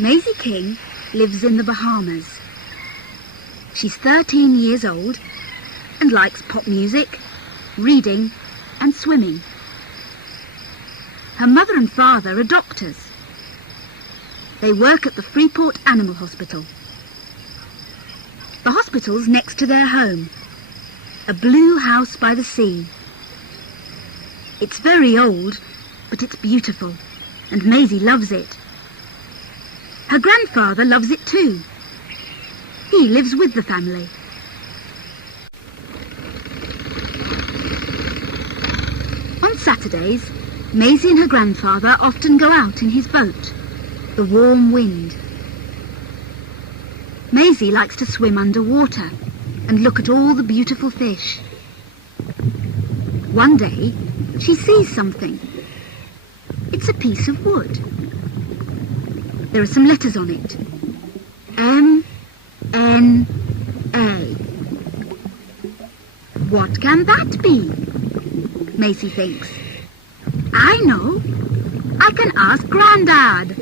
Maisie King lives in the Bahamas. She's 13 years old and likes pop music, reading and swimming. Her mother and father are doctors. They work at the Freeport Animal Hospital. The hospital's next to their home, a blue house by the sea. It's very old, but it's beautiful, and Maisie loves it. Her grandfather loves it too. He lives with the family. On Saturdays, Maisie and her grandfather often go out in his boat, the Warm Wind. Maisie likes to swim underwater and look at all the beautiful fish. One day, she sees something. It's a piece of wood. There are some letters on it. M-N-A. What can that be? Maisie thinks. I know. I can ask Grandad.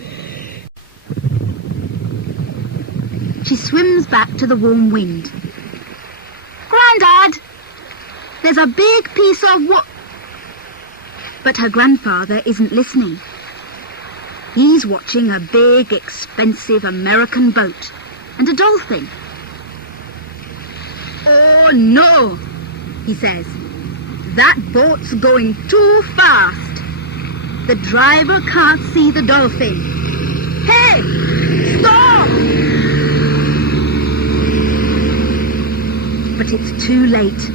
She swims back to the Warm Wind. Grandad! There's a big piece of wood. But her grandfather isn't listening. He's watching a big, expensive American boat and a dolphin. Oh no, he says. That boat's going too fast. The driver can't see the dolphin. Hey, stop! But it's too late.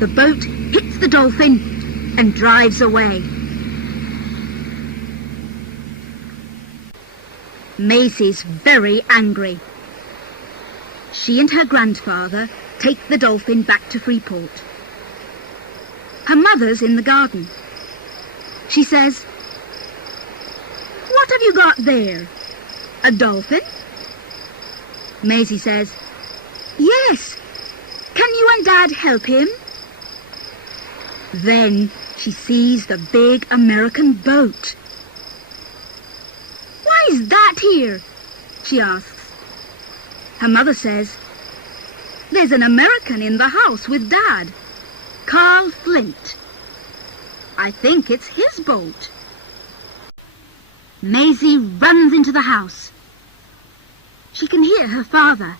The boat hits the dolphin and drives away. Maisie's very angry. She and her grandfather take the dolphin back to Freeport. Her mother's in the garden. She says, "What have you got there? A dolphin?" Maisie says, "Yes. Can you and Dad help him?" Then she sees the big American boat. "Why is that here?" she asks. Her mother says, "There's an American in the house with Dad, Carl Flint. I think it's his boat." Maisie runs into the house. She can hear her father.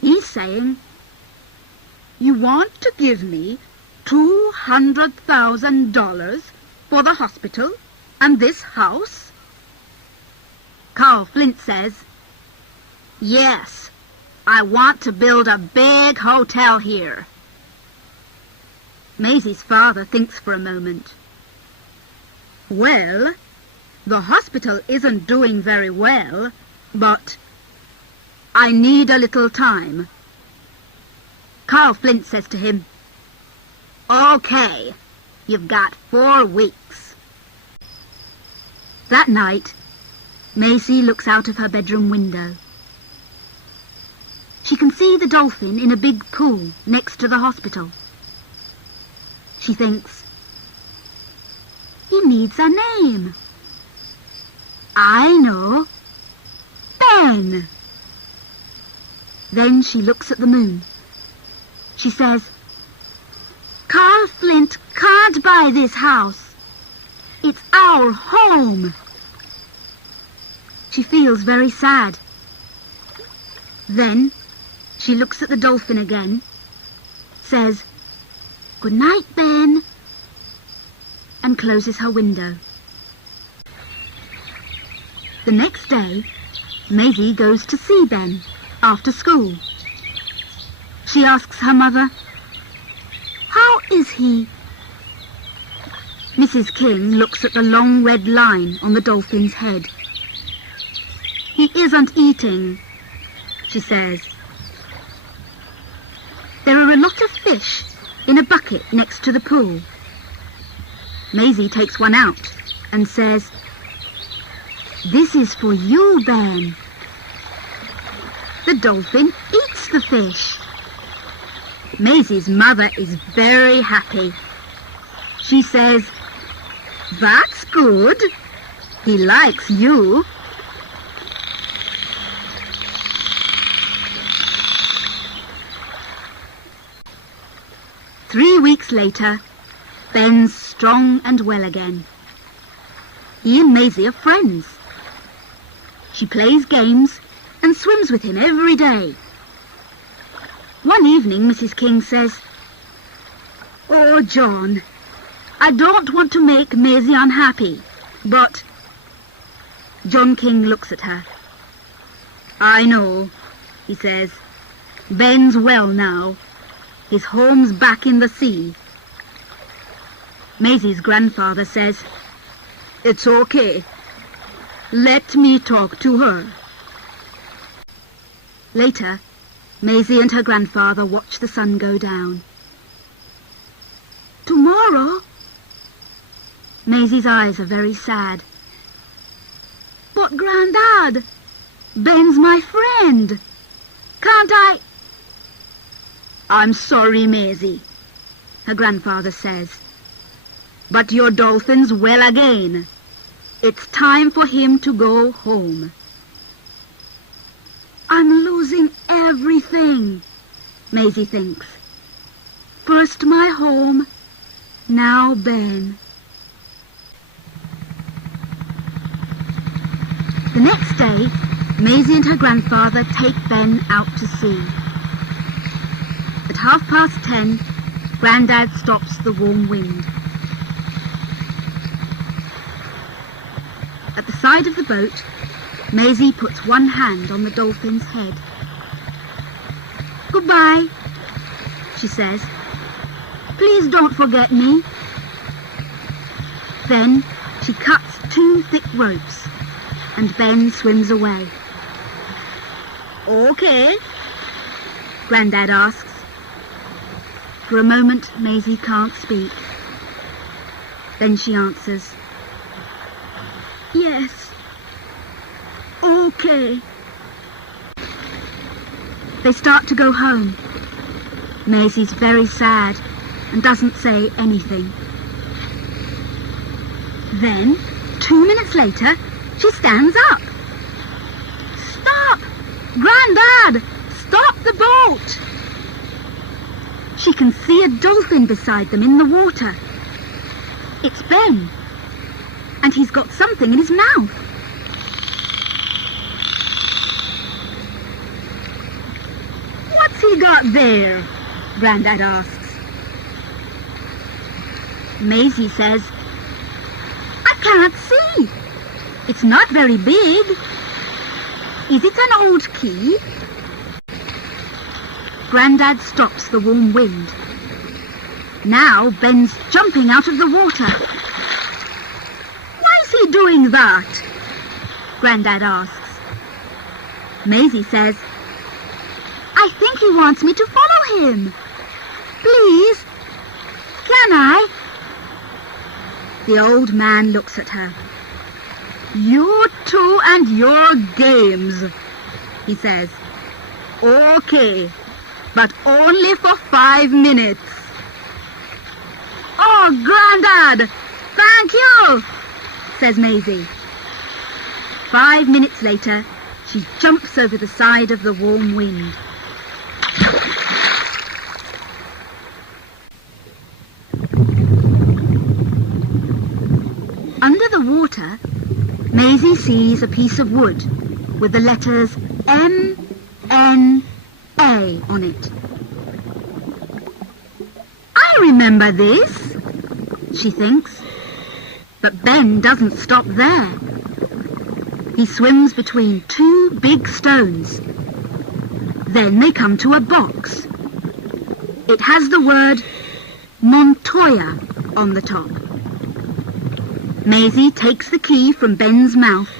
He's saying, "You want to give me $200,000 for the hospital and this house?" Carl Flint says, "Yes, I want to build a big hotel here." Maisie's father thinks for a moment. "Well, the hospital isn't doing very well, but I need a little time." Carl Flint says to him, "Okay, you've got 4 weeks." That night, Maisie looks out of her bedroom window. She can see the dolphin in a big pool next to the hospital. She thinks, he needs a name. I know. Ben. Then she looks at the moon. She says, "Carl Flint can't buy this house. It's our home." She feels very sad. Then she looks at the dolphin again, says, "Good night, Ben," and closes her window. The next day, Maisie goes to see Ben after school. She asks her mother, "How is he?" Mrs. King looks at the long red line on the dolphin's head. "He isn't eating," she says. There are a lot of fish in a bucket next to the pool. Maisie takes one out and says, "This is for you, Ben." The dolphin eats the fish. Maisie's mother is very happy. She says, "That's good. He likes you." 3 weeks later, Ben's strong and well again. He and Maisie are friends. She plays games and swims with him every day. One evening, Mrs. King says, "Oh, John, I don't want to make Maisie unhappy, but..." John King looks at her. "I know," he says. "Ben's well now. His home's back in the sea." Maisie's grandfather says, "It's okay. Let me talk to her." Later, Maisie and her grandfather watch the sun go down. "Tomorrow?" Maisie's eyes are very sad. "But, Grandad, Ben's my friend. Can't I..." "I'm sorry, Maisie," her grandfather says. "But your Dolphin's well again. It's time for him to go home." "I'm losing everything," Maisie thinks. "First my home, now Ben." The next day, Maisie and her grandfather take Ben out to sea. At 10:30, Grandad stops the warm wind. At the side of the boat, Maisie puts one hand on the Dolphin's head. "Goodbye," she says. "Please don't forget me." Then she cuts 2 thick ropes, and Ben swims away. "Okay?" Grandad asks. For a moment, Maisie can't speak. Then she answers, "Yes, okay." They start to go home. Maisie's very sad and doesn't say anything. Then, 2 minutes later, she stands up. "Stop! Grandad! Stop the boat!" She can see a dolphin beside them in the water. It's Ben, and he's got something in his mouth. "What's he got there?" Grandad asks. Maisie says, "I can't see. It's not very big. Is it an old key?" Grandad stops the warm wind. Now Ben's jumping out of the water. "Why is he doing that?" Grandad asks. Maisie says, "I think he wants me to follow him. Please, can I?" The old man looks at her. "You two and your games," he says. "Okay, but only for 5 minutes." "Oh, Grandad, thank you," says Maisie. 5 minutes later, she jumps over the side of the warm wind. Under the water, Maisie sees a piece of wood with the letters M-N-A on it. "I remember this," she thinks. But Ben doesn't stop there. He swims between 2 big stones. Then they come to a box. It has the word Montoya on the top. Maisie takes the key from Ben's mouth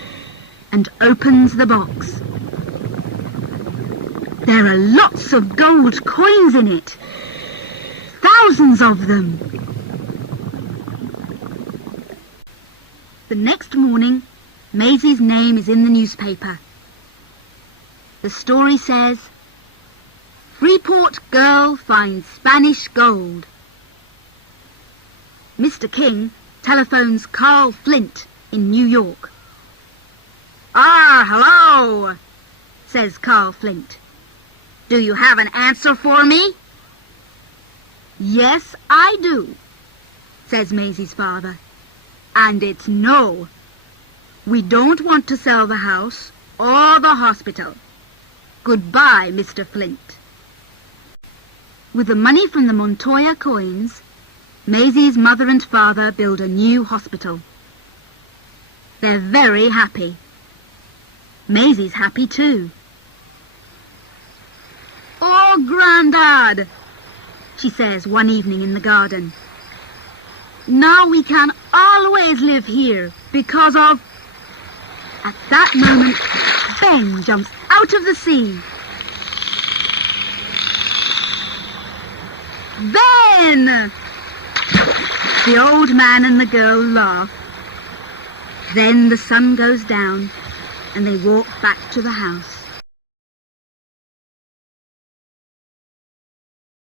and opens the box. There are lots of gold coins in it. Thousands of them. The next morning, Maisie's name is in the newspaper. The story says, "Freeport girl finds Spanish gold." Mr. King telephones Carl Flint in New York. "Ah, hello," says Carl Flint. "Do you have an answer for me?" Yes, I do, says Maisie's father. And it's no. We don't want to sell the house or the hospital. Goodbye, Mr. Flint. With the money from the Montoya coins, Maisie's mother and father build a new hospital. They're very happy. Maisie's happy too. Oh, Grandad, she says one evening in the garden. Now we can always live here because of... At that moment, Ben jumps out of the sea. Ben! The old man and the girl laugh. Then the sun goes down and they walk back to the house.